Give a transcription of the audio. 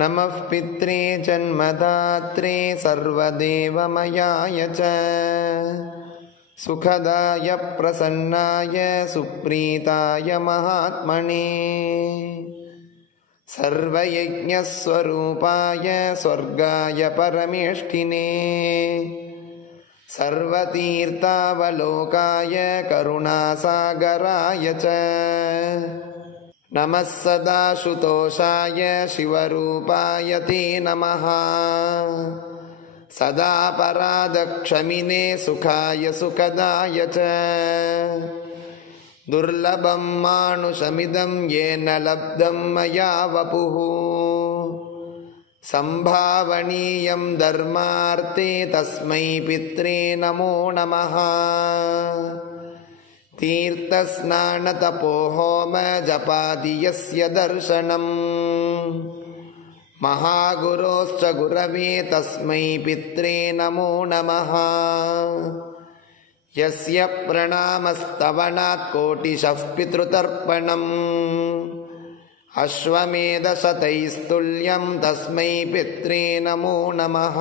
नमः पित्रे जन्मदात्रे सर्वदेवमयाय च सुखदाय प्रसन्नाय सुप्रीताय महात्मने सर्वयज्ञस्वरूपाय स्वर्गाय परमेष्ठिने सर्वतीर्थावलोकाय करुणासागराय च नमः सदाशुतोषाय शिवरूपाय ते नमः सदा परादक्षमिने सुखाय सुखदाय च दुर्लभं मानुषमिदं येन लब्धं मया वपुः संभावनीयं धर्मार्थे तस्मै पित्रे नमो नमः तीर्थस्नानतपोहोम जपादि यस्य दर्शनम् महागुरोश्च गुरवे तस्मै पित्रे नमो नमः यस्य प्रणामस्तवनात् कोटिशः पितृतर्पणम् अश्वमेधशतैस्तुल्यं तस्मै पित्रे नमो नमः।